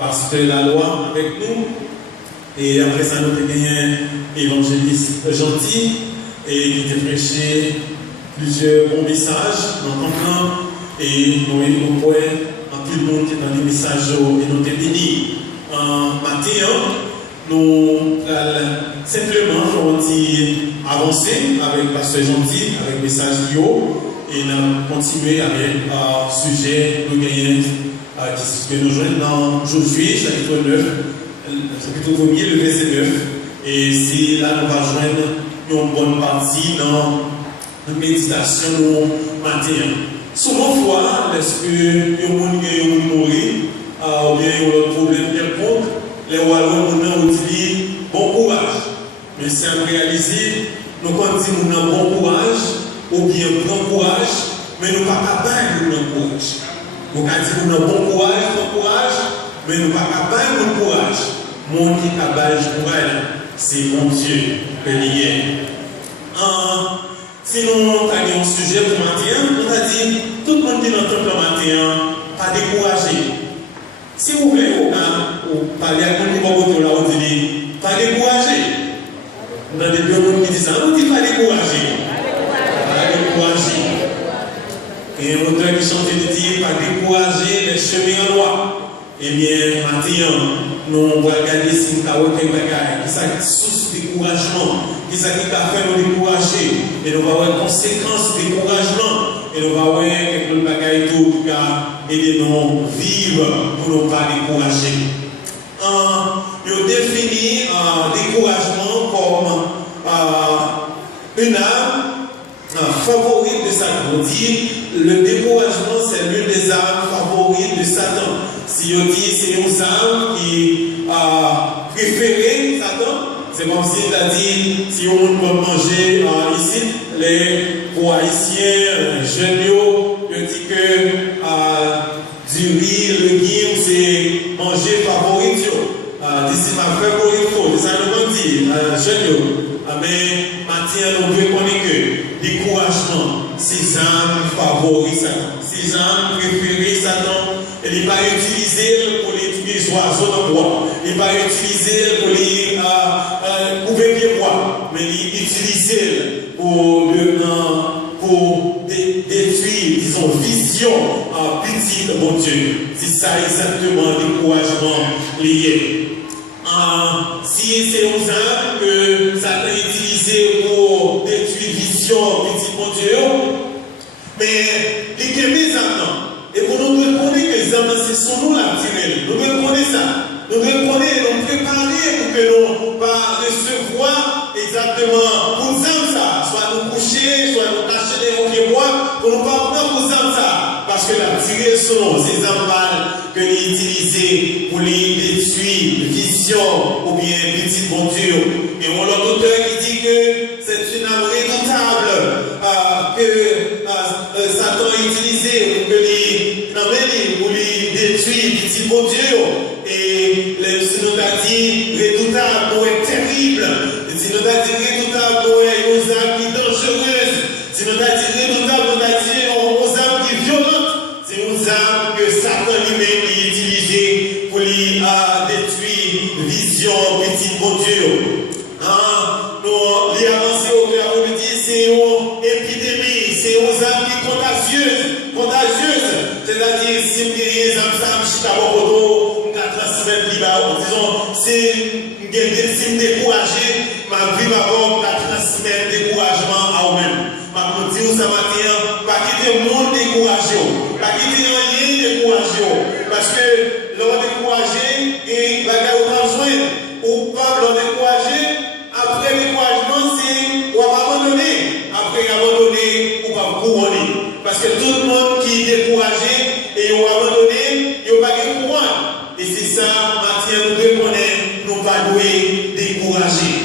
pasteur la loi avec nous. Et après ça, nous avons gagné un évangéliste gentil et qui a prêché plusieurs bons messages dans le temps. Et nous voyons tout le monde qui est dans les messages et nous avons bénis. Matin, nous simplement avancer avec le pasteur gentil, avec le message Dio, et nous allons continuer avec le sujet de gagner que nous joignons dans Josué, chapitre 9, chapitre 1er, le verset 9. Et c'est là nous allons joindre une bonne partie dans la méditation matin. Souvent, fois, lorsque les gens mourir, ou bien il y a un problème quelconque, les Wallons disent bon courage. Mais c'est à réaliser, nous quand nous avons bon courage, ou bien bon courage, mais nous ne sommes pas capables de bon courage. Nous quand nous avons bon courage, mais nous ne sommes pas capables de bon courage. Mon qui est capable de courage, c'est mon Dieu que l'il est. Si nous avons un sujet pour matin, on a dit tout le monde qui est dans le temple matin, pas découragé. Si vous voulez, ou parler à quelqu'un qui va vous là, on dit pas découragé. On a des deux personnes qui disent ça, on dit pas découragé. Pas découragé. Et un auteur qui chante dit pas découragé les chemins en loi. Eh bien, matin, nous allons regarder si nous avons quelques bagages, qui sont source de découragement, qui sont qui fait nous décourager, et nous allons voir les conséquences du découragement, et nous allons voir quelques bagages qui aider nous à vivre pour ne pas décourager. Nous définit découragement comme une âme favorite de Satan. On dit le découragement, c'est l'une des armes favorites de Satan. Si on dit c'est une arme qui a préféré Satan, c'est comme si il a dit si on peut manger ici, les haïtiens, jeunes, je dis que du riz, le guim, c'est manger favori. D'ici ma favorite, c'est ça nous dit, jeunes. Mais maintenant, nous devons connaître que découragement, c'est armes favori Satan. Ces armes préférées Satan. Il n'est pas utilisé pour les oiseaux de bois. Il n'est pas utilisé pour les couper pieds bois. Mais il est utilisé pour détruire, disons, vision petite, mon Dieu. C'est ça exactement découragement lié. Si c'est aux armes que Satan est utilisé pour détruire vision petite, mon Dieu, mais les kémis maintenant. Et pour nous reconnaître que les hommes, c'est son nous la tirée. Nous reconnaissons ça. Nous reconnaissons, nous préparer pour que nous pas recevoir exactement pour nous ça. Soit nous coucher, soit nous cacher des pieds bois, pour nous pas prendre pour nous ça. Parce que la tirée sont ces embals que nous utilisons pour les détruire, vision ou bien petite monture. Et on a l'auteur qui dit que c'est une arme redoutable que Satan a utilisé pour les détruire, petit bon Dieu. Et si nous avons dit redoutable, nous est terrible. Si nous avons dit redoutable, nous est aux âmes dangereuses. Si nous avons dit redoutable, nous avons dit aux âmes qui violentes. C'est aux âmes que Satan lui-même a utilisé pour les détruire, vision, petit bon Dieu. Nous les avancer au cœur, on dit c'est une épidémie, c'est aux âmes qui contagieuse. C'est-à-dire, si nous avons des âmes qui sont transmettre disons, si nous décourager, ma vie va transmettre découragement à vous-même. Je dis ça matin, pas quitter le monde découragé, pas quitter rien découragé. Parce que l'on découragé et bagaille au besoin, ou pas l'on découragé, après le découragement, c'est ou abandonner. Après abandonner, ou pas couronner. Parce que tout le monde qui est découragé et ou abandonné, il n'y a pas de courant. Et c'est ça, Mathieu, nous reconnaissons, nous pas doués décourager.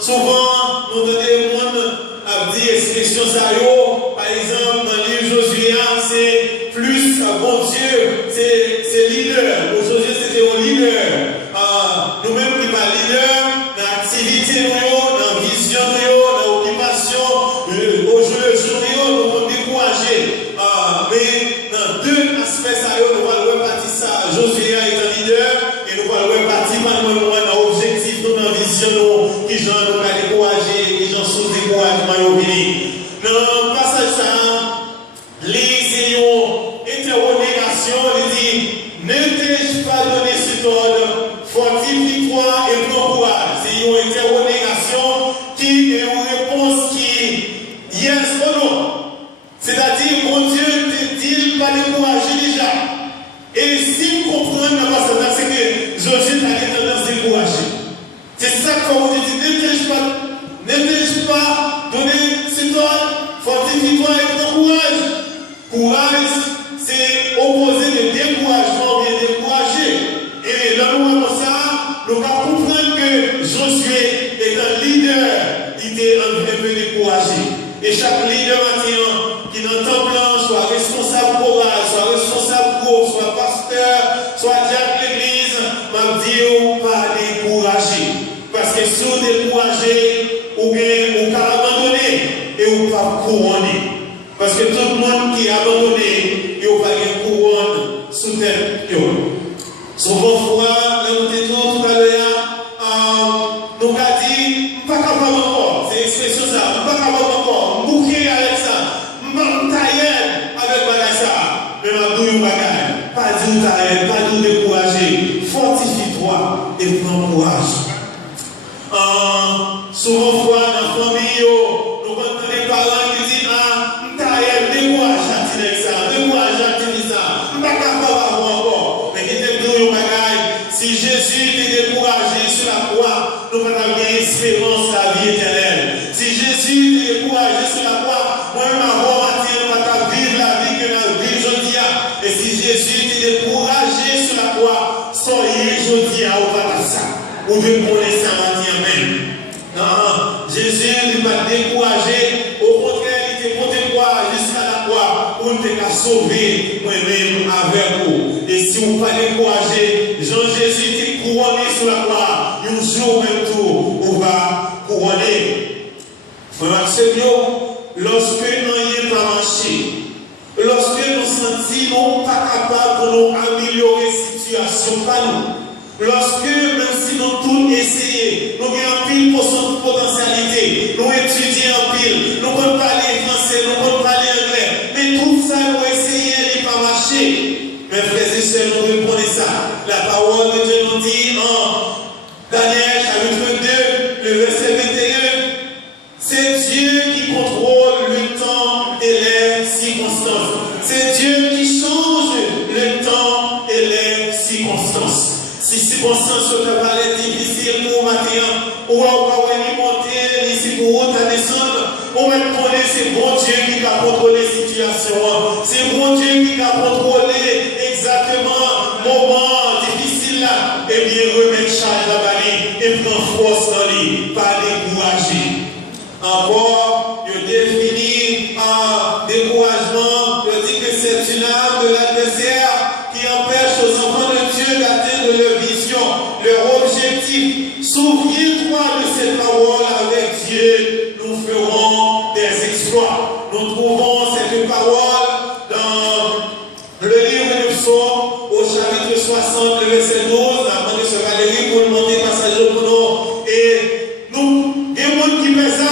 Souvent, nous donnons des monde à dire expression ça, par exemple, dans le livre Josué, c'est plus bon Dieu, c'est leader. Aujourd'hui, c'était un leader. Nous-mêmes qui pas leader, dans l'activité, dans la vision, dans l'occupation, au jour, nous sommes découragés. Mais dans deux aspects, nous allons repartir ça. Josué est un leader et nous allons partir par nous dans l'objectif, dans la vision, qui j'en nous a découragé, qui j'en sous découragement au vini. Dans le passage, les ayons interrogation, il dit, ne t'ai-je pas donné cet ordre, fortifie-toi et prends courage. C'est une interrogation qui est une réponse qui yes ou non. C'est-à-dire, mon Dieu te dit pas décourager déjà. Et si vous comprenez dans ce passage, c'est que Josué a tendance à décourager. C'est ça que vous dites, ne t'ai-je pas donné cet ordre, fortifie-toi et prends courage. Courage, c'est opposé de découragement, bien découragé. Et là, nous avons ça, nous allons comprendre que Josué est un leader, il est un peu découragé. Et chaque leader maintenant qui dans le temple soit responsable chorale, soit responsable groupe, soit pasteur, soit diacre de l'église, m'a dit pas découragé. Parce que si vous découragez, ou bien vous abandonné et vous pas couronné. Parce que tout le monde qui est abandonné, il n'y a pas de couronne sous tête. Souvent, fois, nous disons tout à l'heure, nous avons dit, pas capable encore, c'est l'expression ça, pas capable encore, bouquer avec ça, tailler avec ça, mais ma douille bagaille, pas du tailler, pas du décourager, fortifie-toi et prends courage. Souvent, fois, dans la famille, nous entendons des parents qui disent, tailler, décourage, avec ça, décourage, avec ça, pas capable encore, mais qui te douille bagaille, si Jésus t'est découragé sur la croix, nous avons bien espérance à la vie éternelle. Si Jésus t'est découragé sur la croix, moi-même avant matin, nous allons vivre la vie que nous vivons aujourd'hui. Et si Jésus t'est découragé sur la croix, soyez aujourd'hui au ça. Ou de connaître ça matin même. Non, Jésus n'est pas découragé, au contraire, il était monté jusqu'à la croix pour te sauver moi-même avec vous. Et si vous ne pas découragé, Jean-Jésus est couronné sur la croix, un jour même tout, on va couronner. Frère lorsque nous n'ayons pas marché, lorsque nous sentons pas capables de nous améliorer la situation, pas nous. Lorsque, même si nous tout essayons, nous avons pile potentialité, nous étudions en pile, nous pouvons parler français, nous pouvons parler anglais, mais tout ça, nous essayons de ne pas marcher. Mes frères et sœurs, nous répondons ça. La parole de Dieu nous dit en Daniel chapitre 2, le verset 21, c'est Dieu qui contrôle le temps et les circonstances. C'est Dieu qui change le temps et les circonstances. Si circonstances sont difficiles pour matin, ou à monter, ici pour haute à descendre, on va connaître c'est bon Dieu qui a contrôlé la situation. C'est bon Dieu qui a contrôlé exactement le moment difficile là. Et bien remettre charge à Bali et prendre force dans lui, pas décourager. Encore, je définis un découragement, je dis que c'est une arme de l'adversaire qui empêche aux enfants de Dieu d'atteindre leur vision, leur objectif. Souviens-toi de cette parole, avec Dieu, nous ferons des exploits. Nous trouvons cette parole dans le livre de Psaume, au chapitre 60, le verset 12, avant de se Valérie pour demander passage pour nous. Et nous, des gens qui pèsent,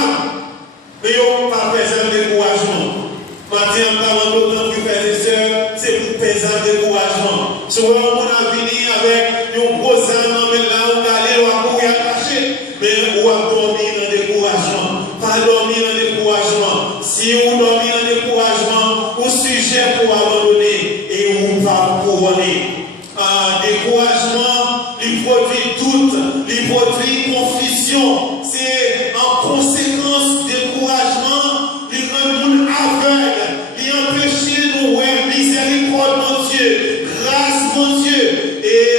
mais ils n'ont pas pesant de découragement. Maintenant, parlant d'autant que frères et sœurs, c'est pour pesant de découragement. Souvent, on a fini avec un gros âme, mais là, on a allé, on a couru à cacher, mais on a dormi dans le découragement. Pas dormir dans le découragement. Si on dormit dans le découragement, on sujet pour abandonner et on va couronner. Découragement, il produit doute, il produit confusion. C'est en conséquence découragement, il rend nous aveugle, il empêche nous de miséricorde, mon Dieu, grâce, mon Dieu, et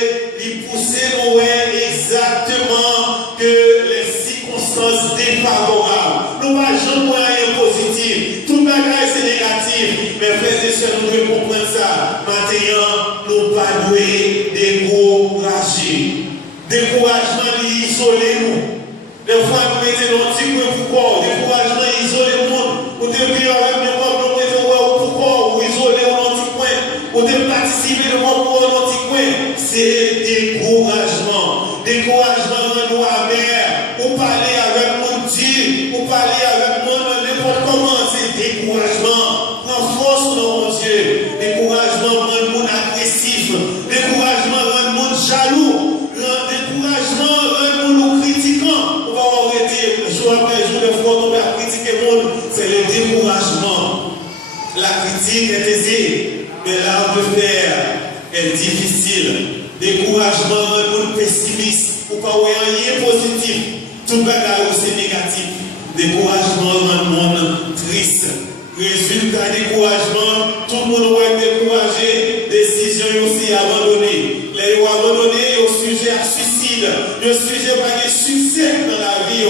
il pousse nous exactement que les circonstances défavorables. Nous ne jamais rien positif, tout bagage c'est négatif, mais frères et sœurs, nous devons comprendre ça. Maintenant, nous ne pas décourager. Découragement, il isole nous. Des fois, nous mettons un petit peu pour corps. Découragement, il isole le monde. Ou depuis avec le monde, nous mettons pour corps, ou isoler un petit point. Ou de participer le monde pour un petit point. c'est découragement. Découragement dans nous amers. Ou parler avec mon Dieu, ou parler avec mon n'importe comment, c'est découragement. Prends force dans mon Dieu. Découragement rend le monde agressif. Découragement rend le monde jaloux. Découragement rend le monde critiquant. On va arrêter jour après jour de fois on va critiquer le monde. C'est le découragement. La critique est aisée, mais l'art de faire est difficile. Découragement rend le monde pessimiste. Ou pas rien positif. Tout bagage c'est négatif. Découragement rend le monde triste. Résultat découragement, tout le monde va être découragé, décision aussi abandonnée. Les abandonnés au sujet à suicide, le sujet pas de succès dans la vie.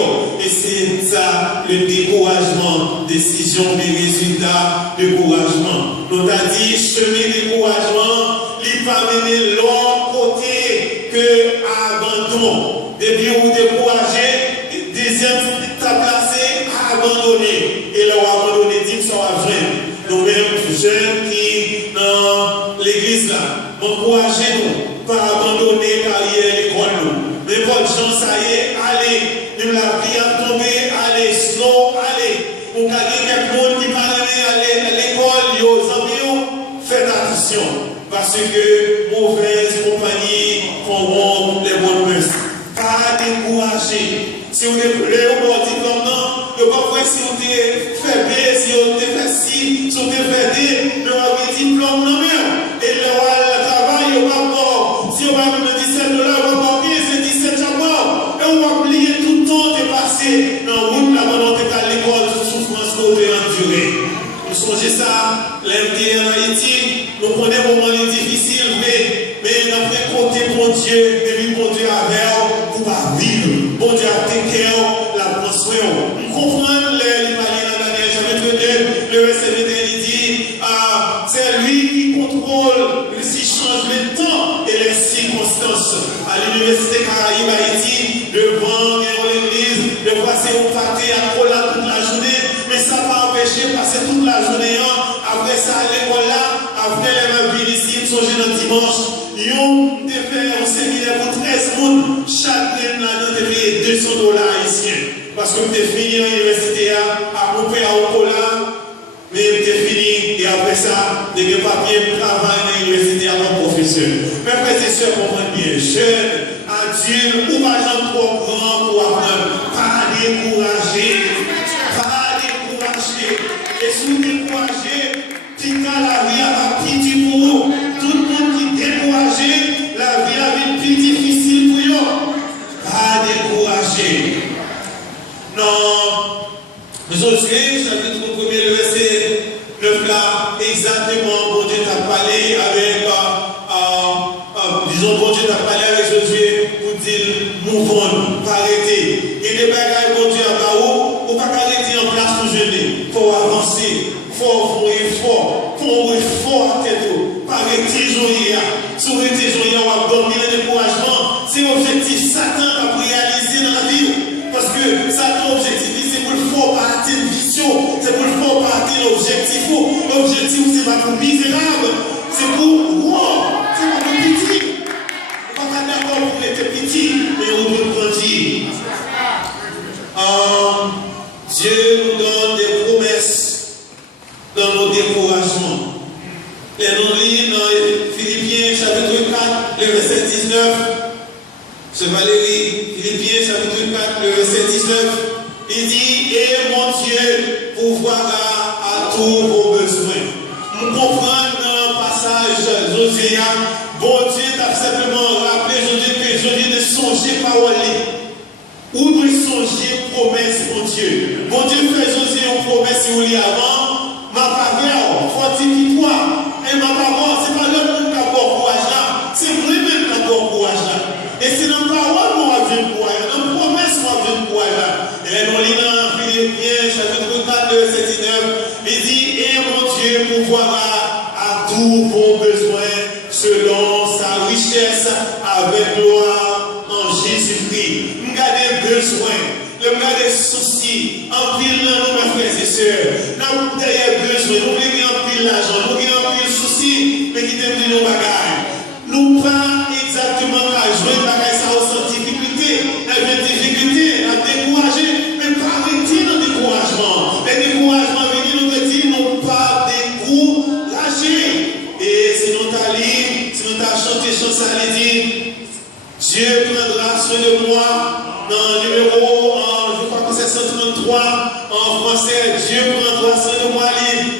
Et c'est ça le découragement, décision des résultats, découragement. On a dit chemin découragement, il va mener l'autre côté que abandon. Depuis vous découragez, deuxième étape placé, abandonner. Et là, abandonner, dit ça va venir. Nous-mêmes, jeunes qui dans l'église là, encouragez-nous, pas abandonner carrière l'école. Mais votre gens, ça y est, allez, nous la vie a tombé, allez, slow, allez. On a quelqu'un qui parle aller à l'école, aux amis, faites attention. Parce que mauvaise compagnie font les bonnes mœurs. Pas décourager. Si vous êtes prêt au bon diplôme, non, ne pas voir si vous êtes fait B, si vous êtes fait C, si vous êtes fait D, ne pas avoir diplôme non même. Et le travail, il va pas. Si on va me $17, on va pas payer, c'est 17 d'abord. Et on va oublier tout le temps de passer dans la route là pendant que à l'école, toute souffrance qu'on peut endurer. Nous songez ça, l'MD en Haïti, nous prenons des moments difficiles, mais dans le côté bon Dieu, depuis bon Dieu avec pour pas vivre. Bon Dieu a été la construction. Nous comprenons les Maliens dans Daniel chapitre 2, le verset 21, il dit c'est lui qui contrôle, qui change le temps et les circonstances. À l'université Caraïbe Haïti, le vent vient dans l'église, le passer au pâté à Cola toute la journée, mais ça n'a pas empêché de passer toute la journée. Après ça, à l'école là, après les mains ici, songer dans dimanche. Ils devait un séminaire pour 13 personnes. Chaque même là, devait payer $200 haïtiens. Parce que vous avez fini à l'université à couper à Okola, mais vous avez fini et après ça, vous avez papier pour travailler à l'université à mon professeur. Mes frères et sœurs, comprenez bien, jeune, adulte, ou pas trop grand pour apprendre. Pas décourager. Pas décourager. Et si vous découragez, puis quand la vie a pitié pour vous, tout le monde qui est découragé, la vie a été plus difficile pour vous. Pas décourager. Non. Josué, chapitre 1er, le verset 9 là, exactement, bon Dieu t'a parlé avec, disons, bon Dieu t'a parlé avec Josué pour dire, mouvons, pas arrêter. Et des bagages, bon Dieu, à Baou, ou pas arrêter en place pour jeûner. Il faut avancer. Faut effort, faut effort à tête, pas arrêter joyer. Si vous arrêtez joyer, on va dormir le découragement. C'est l'objectif Satan à réaliser dans la vie. Parce que Satan, objectif, c'est pour le fort pas atteindre vision, c'est pour le fort pas atteindre l'objectif. L'objectif, c'est pas pour misérable, c'est pour moi, c'est pas pour petit. On va pas d'accord pour être petit, mais on doit grandir. Dieu nous donne des promesses dans nos découragements. Et nous lisons dans Philippiens chapitre 4, le verset 19. C'est Valérie, Philippiens chapitre 4, le verset 19. Il dit, et mon Dieu pourvoira à tous vos besoins. Nous comprenons dans le passage Josué, bon Dieu t'a simplement rappelé Josué de songer parole. Où nous songer promesse, mon Dieu. Bon Dieu fait Josué une promesse où il y a avant. Ma parole, fortifie-toi. Et ma parole, ce n'est pas l'autre monde qui a bon courage là. C'est lui-même qui a bon courage là. Et c'est dans la parole qu'on a vu le courage là. Dans la promesse qu'on a vu le courage là. Et nous lisons dans Philippiens, chapitre 4, verset 19. Il dit, et mon Dieu pourvoira à tous vos besoins selon sa richesse avec gloire en Jésus-Christ. Nous gardons besoin. Le gars des soucis, en pile dans nos frères et sœurs, nous derrière besoin, nous voulons en pile l'argent, nous voulons en pile soucis, mais qui t'aiment nos bagages. Nous pas chanter chanson, elle dit, Dieu prendra soin de moi. Dans le numéro, je crois que c'est 133 en français, Dieu prendra soin de moi.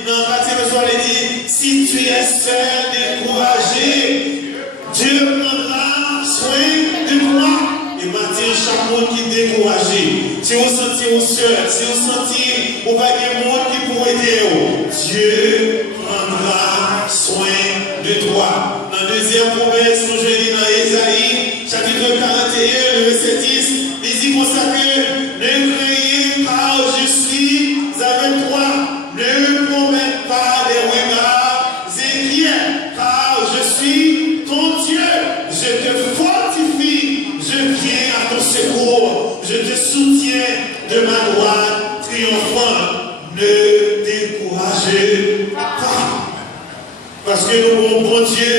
Dans le 4e soir, elle dit, si tu es seul, découragé, Dieu prendra soin de toi. Et maintenant, chaque monde qui est découragé, si vous sentez seul, si vous sentez au pas de monde qui pourrait aider, Dieu prendra soin de toi. Dans la deuxième promesse, nous je lis dans Ésaïe, chapitre 41, le verset 10, il dit comme ça que ne craignez pas, je suis avec toi, ne promets pas des regards inquiets, car je suis ton Dieu, je te fortifie, je viens à ton secours, je te soutiens de ma droite triomphante, ne découragez pas. Parce que nous avons un bon Dieu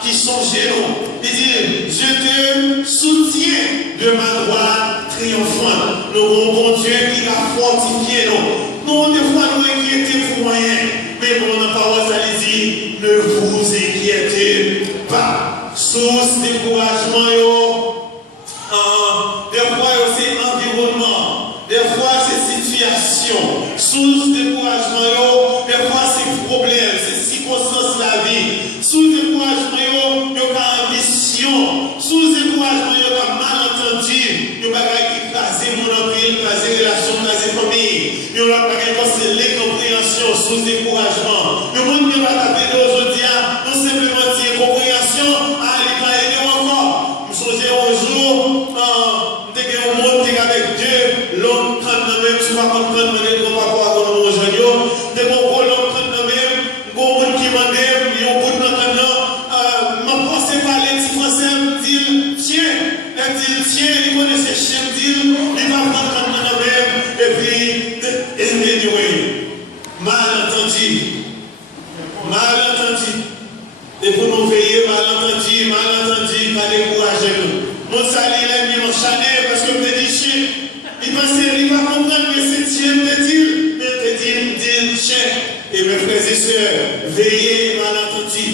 qui songeait nous. Il dit, je te soutiens de ma droite triomphante. Nous avons un bon Dieu qui a fortifié nous. Nous, des fois, nous inquiétons pour rien. Mais pour la parole, ça dit, ne vous inquiétez pas. Source découragement, des fois, c'est environnement. Des fois, c'est situation. Source découragement, des fois, c'est problème. Circonstance la vie, sous découragement, il y a ambition, sous découragement, il y a malentendu, il y a des écraser mon empire, écraser relation, écraser famille, il y a des l'incompréhension, sous découragement. Le monde qui va taper aujourd'hui, non simplement dire compréhension, il va aider encore. Nous songeons un jour, dès que le monde est avec Dieu, l'homme prend la même, tu vas comprendre, mais il ne va pas voir dans nos jeunes, dès qu'on voit l'homme prendre la même, bon qui m'a dit, il y a un bout de ma pensée parler de français, dit tiens, il connaît ses chiens, il va prendre la même, et puis, malentendu. Et pour nous veiller, malentendu, pas décourager nous. Mon salut, il est mis en chanel parce que me dit chien. Il pensait, il va comprendre que c'est chien, me dit, chien. Et mes frères et sœurs, veillez, malentendu,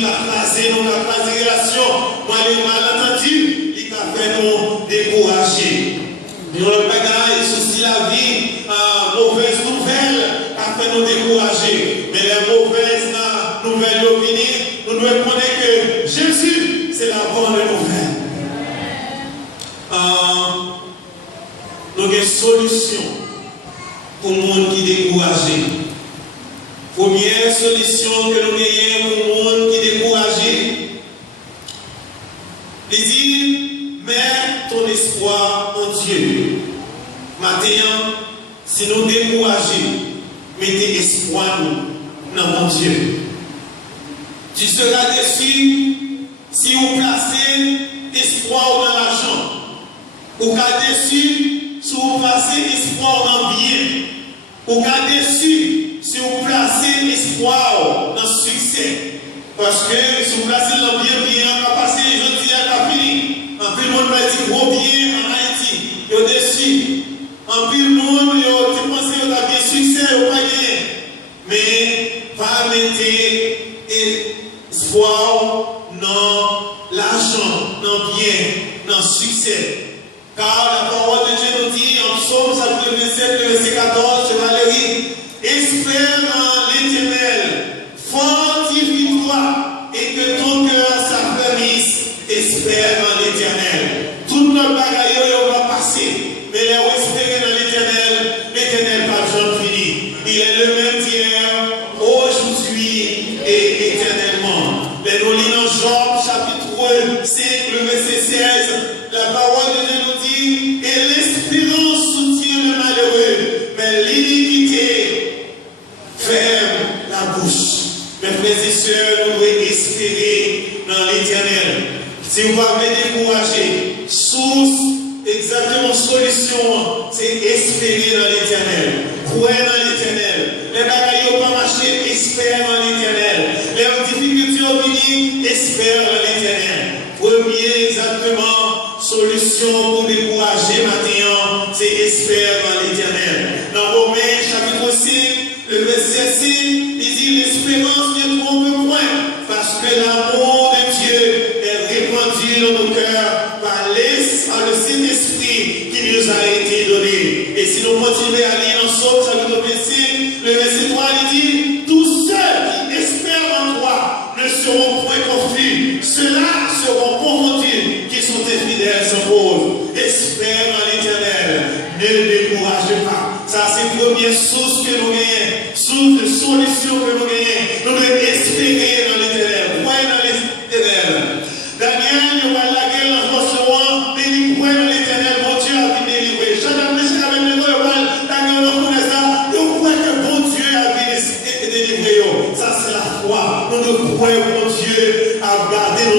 qu'a crasé nos relations, malentendu, il a fait nous décourager. Nous le bagaille, souci la vie, mauvaise nouvelle, a fait nous décourager. Mais les mauvaises nouvelles d'opinion, nous devons connaître que Jésus, c'est la bonne nouvelle. Nous avons une solution pour le monde qui est découragé. Première solution que nous avons pour le monde qui est découragé, il dit, mets ton espoir en Dieu. Maintenant, si nous décourageons, mettez espoir dans mon Dieu. Tu seras déçu si vous placez espoir dans l'argent. Ou qu'à déçu si vous placez espoir dans le bien. Ou qu'à déçu si vous placez espoir dans le succès. Parce que si vous placez dans le bien, on va passer, je dis à la fini. En plus, le monde va dire gros bien en Haïti. Vous êtes déçu. En plus, le monde, tu penses que vous avez bien succès, vous pas bien. Mais, pas mettre espoir dans l'argent, dans le bien, dans le succès. Car la parole de Dieu nous dit en Psaume, chapitre 27, verset 14, je vais le lire. Espère en l'Éternel, fortifie-toi et que ton cœur s'affermisse. Espère en l'Éternel. Tout notre bagaille va passer, mais les espérer dans l'Éternel pas jamais fini. Il est le même hier, aujourd'hui et éternellement. Les nous lisons dans Job, chapitre 5, le verset 16, la parole de Dieu nous dit, et l'espérance soutient le malheureux, mais l'iniquité ferme la bouche. Mes frères et sœurs, nous devons espérer dans l'Éternel. Si vous avez découragé, source, exactement solution, c'est espérer dans l'Éternel. Croire dans l'Éternel. Les bagailles n'ont pas marché, espère dans l'Éternel. Les difficultés ont fini, espère dans l'Éternel. Premier, exactement, solution pour décourager maintenant, c'est espère dans l'Éternel. Dans Romains, chapitre 5, le verset 6, il dit l'espérance ne trompe point, parce que l'amour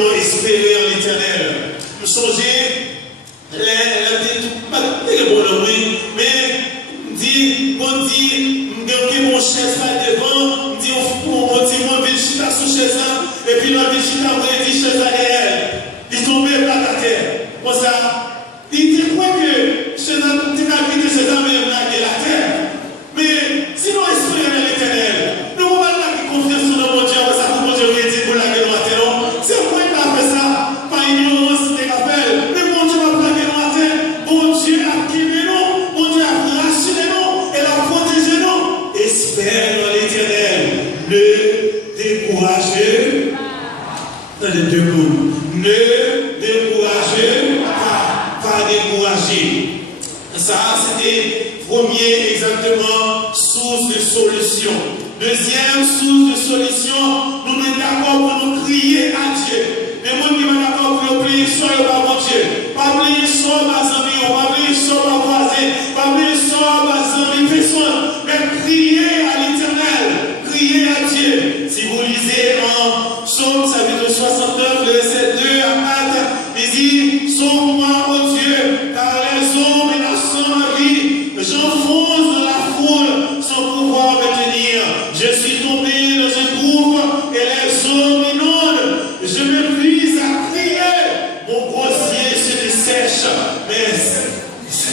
nous espérer en l'éternel. Nous songez, mais dit, on dit, mon chaise là devant, on dit, on dit, moi, je suis là sous chaise là, et puis dans le chaise là, on dit, chaise là derrière. Il tombait par la terre. Comme ça, il dit quoi que chaise là, tu n'as plus de chaise là, même là, de la terre. Mais si nous espérons en l'éternel, nous ne pouvons pas avoir confiance dans mon Dieu, parce que mon Dieu veut dire pour la guerre à terre. C'est pourquoi il a fait ça, par ignorance des appels. Mais mon Dieu va pas la guerre à terre. Mon Dieu a guidé nous, mon Dieu a rassuré nous, et a protégé nous. Espère en l'éternel. Ne découragez pas. Les deux mots. Ne découragez pas décourager. Ça, c'était premier exactement source de solution. Deuxième source de solution, nous sommes d'accord pour nous crier à Dieu. Mais moi, je suis d'accord pour nous prier sur le bas mon Dieu. Pas prier sur ma amis, pas prier sur ma voisine, pas prier sur ma amis, personne. Mais crier à l'éternel, crier à Dieu. Si vous lisez en Psaume, chapitre 69, le verset 2 à 4, il dit, sauve-moi, mon Dieu, car les hommes menacent ma vie. J'enfonce dans la foule sans pouvoir me tenir. Je suis tombé dans un groupe et les hommes m'inondent. Je me prise à crier. Mon grossier se dessèche. Mais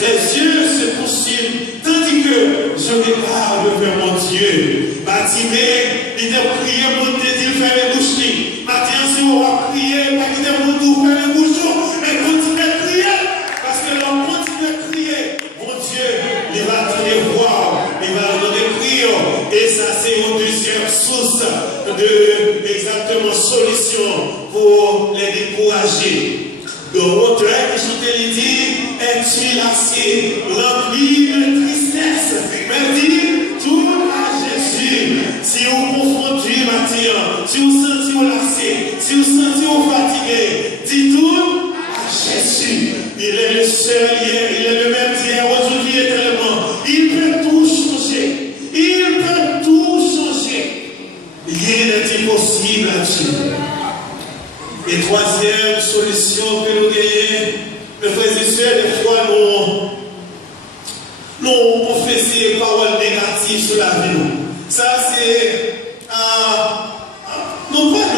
les yeux se poursuivent. Tandis que je regarde vers mon Dieu. Batimé, il a prié pour te dire faire les bouches. Maintenant, si on va prier, pas qu'il ait pour tout faire les bouches, mais continuez à crier. Parce que l'on continue à crier. Mon Dieu, il va te les voir. Il va donner prière. Et ça, c'est une deuxième source de exactement solution pour les décourager. Le auteur qui chantait, il dit, es-tu lassé, rempli de tristesse? Mais dit, tout à Jésus. Si vous confondez matin, si vous sentez lassé, si vous sentez fatigué, dis tout à Jésus. Il est le seul hier, il est le même hier, aujourd'hui éternellement. Il peut tout changer. Il peut tout changer. Rien n'est impossible à Dieu. Et troisième solution que nous gagnons, mes frères et sœurs, des fois nous confessons des paroles négatives sur la vie. Ça, c'est. Nous ne pouvons pas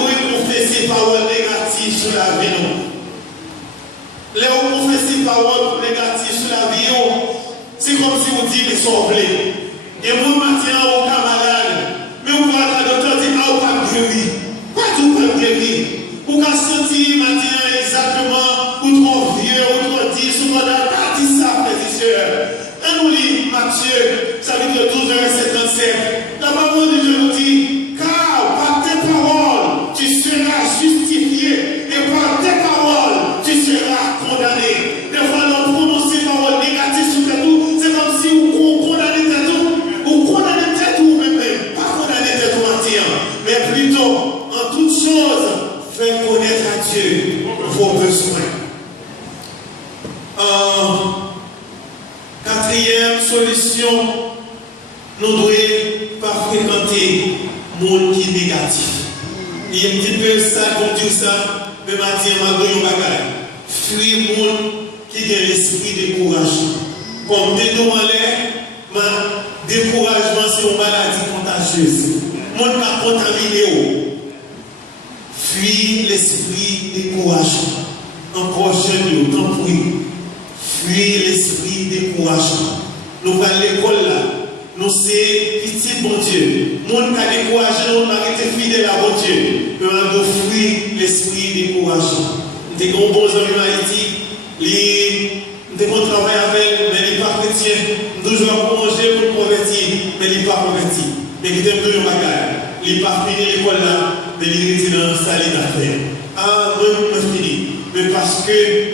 confesser des paroles négatives sur la vie. Les confesser des paroles négatives sur la vie, c'est comme si vous dites, mais sauve-les. Et vous, maintenant, au cas malade, mais vous voyez que le docteur dit, ah, vous pas guéri. Pas tout pas guéri. Vous pouvez sentir maintenant exactement, ou trop vieux, ou trop 10, ou trop pas dit ça, frères et sœurs. Et nous lisons Matthieu, chapitre 12, verset 37. La parole de Dieu nous dit, car par tes paroles, tu seras justifié, et par tes paroles, tu seras condamné. Des fois, nous prononçons des paroles négatives sur tes tout, c'est comme si vous condamnez tes tout, vous condamnez tes tout même, pas condamner tes tout entier, mais plutôt, en toute chose, faire connaître à Dieu vos besoins. Quatrième solution, nous ne devons pas fréquenter le monde qui est négatif. Il y a un petit peu ça, comme dire ça, mais maintenant, malgré le bagage, fuir le monde qui a l'esprit découragement. Comme des deux en l'air, découragement, c'est une maladie contagieuse. Le monde qui a contaminé. Fuis l'esprit découragement. Encore jeune, tant pis. Fuis l'esprit découragement. Nous allons à l'école là. Nous sommes petits bon Dieu. Nous sommes découragés, nous avons été fidèles à bon Dieu. Nous allons fuir l'esprit découragement. Nous avons bons amis en Haïti. Nous avons travaillé avec, mais ils ne sont pas chrétiens. Nous devons manger pour convertir, mais ils ne sont pas convertis. Mais ils ont deux bagages. Ils ne sont pas finis l'école là. Mais il est dans sa ligne d'affaires. Ah, moi, je fini. Mais parce que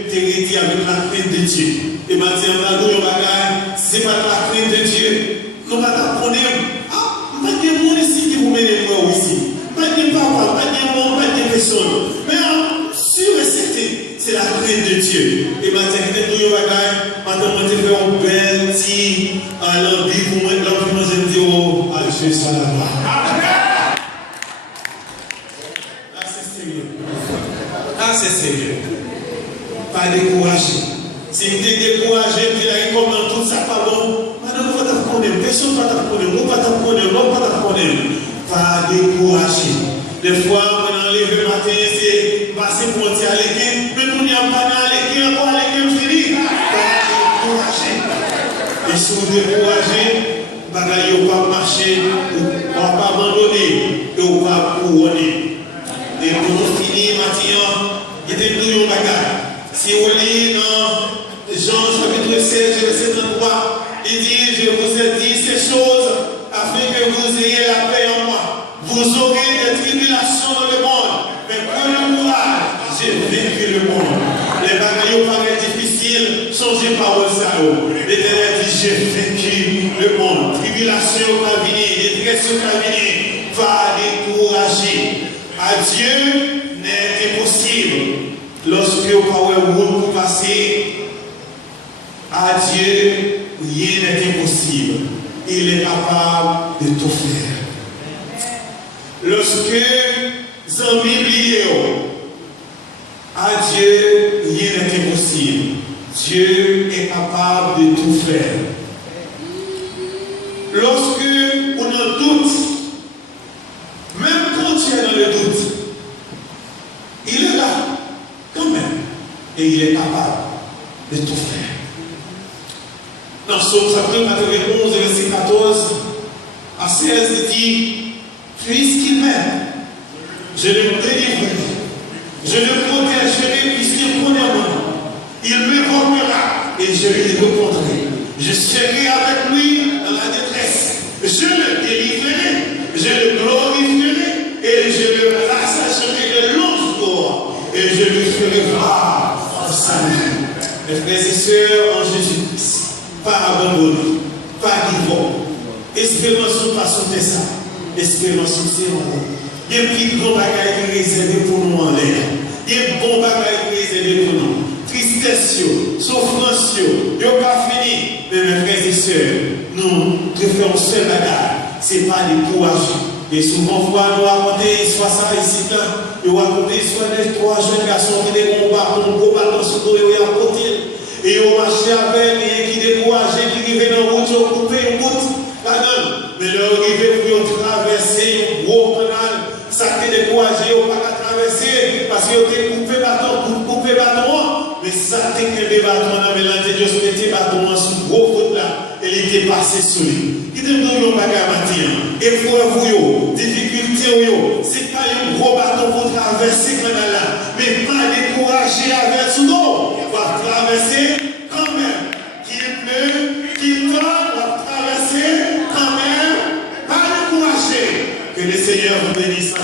tu es réti avec la crainte de Dieu. Et maintenant, on a deux bagages. Ce n'est pas la crainte de Dieu. Nous allons apprendre. Ah, pas de monde ici qui vous met les morts ici. Pas de papa, pas de monde, pas de personne. Mais sûr et certain, c'est la crainte de Dieu. Et maintenant, nous avons deux bagages. Maintenant, on te fait un bel petit. Alors, vous mettez l'opinion, je me dis, oh, Dieu soit la gloire. Ah, c'est sérieux. Pas décourager. Si vous êtes découragé, vous allez comme dans tout ça, pas bon. Madame, vous ne connaissez pas, personne ne connaît, vous ne connaissez pas, pas décourager. Des fois, on enlève le matin, c'est passer pour un à l'équipe, mais nous n'y a pas à l'équipe, encore à l'équipe fini. Pas décourager. Et si vous découragez, bagaille va pas marcher, on ne va pas abandonner, et on va couronner. Et pour nous finir, maintenant, il y a des bagailles. Si vous lisez dans Jean chapitre 16, verset 33, il dit, je vous ai dit ces choses afin que vous ayez la paix en moi. Vous aurez des tribulations dans le monde, mais prenez courage, j'ai vaincu le monde. Les bagailles paraissent difficiles, changez par vos salauds. L'Éternel dit, j'ai vaincu le monde. Tribulation va venir, détresse va venir, va décourager. À Dieu n'est impossible. Lorsque vous pouvez vous passer, à Dieu, rien n'est impossible. Il est capable de tout faire. Lorsque vous en oubliez, à Dieu, rien n'est impossible. Dieu est capable de tout faire. Lorsque on en doute, même quand tu es dans le doute, il est là. Quand même, et il est capable de tout faire. Dans Psaume 91, verset 14 à 16, il dit, puisqu'il m'aime, je le délivrerai, je le protégerai puisqu'il connaît moi. Il m'évoquera et je lui répondrai. Je serai avec lui dans la détresse. Je le délivrerai, je le glorifierai et je le rassagerai de longs jours. Et je lui ferai voir sa vie. Mes frères et sœurs en Jésus-Christ, pas abandonner, pas vivre. Espérance pas sauter ça. Espérance c'est moi. Il y a un petit bon bagage qui est réservé pour nous en l'air. Il y a un bon bagage qui est réservé pour nous. Tristesse, souffrance, il n'y a pas fini. Mais mes frères et sœurs, nous préférons seul bagage. Ce n'est pas des courageux. Et souvent, vous nous raconter soit ça ici, là. Vous racontez soit les trois jeunes garçons qui ont un gros bâton sur le dos et à côté. Et ils ont marché avec et qui découragé, qui arrivaient dans la route, ils ont coupé une route là-dedans. Mais leur arrivé pour traverser un gros canal, ça a été découragé, ils n'ont pas traversé parce qu'ils ont coupé bâton pour couper bâton. Mais ça a été que des bâtons dans le mélange de Dieu, c'était bâton sur une grosse route là. Et il était passé sur lui. Il était dans le magasin. Épreuve, difficulté, c'est pas un gros bâton pour traverser le canal là. Mais pas décourager avec son dos. Il va traverser quand même. Qu'il pleut, qu'il tombe, on va traverser quand même. Pas décourager. Que le Seigneur vous bénisse.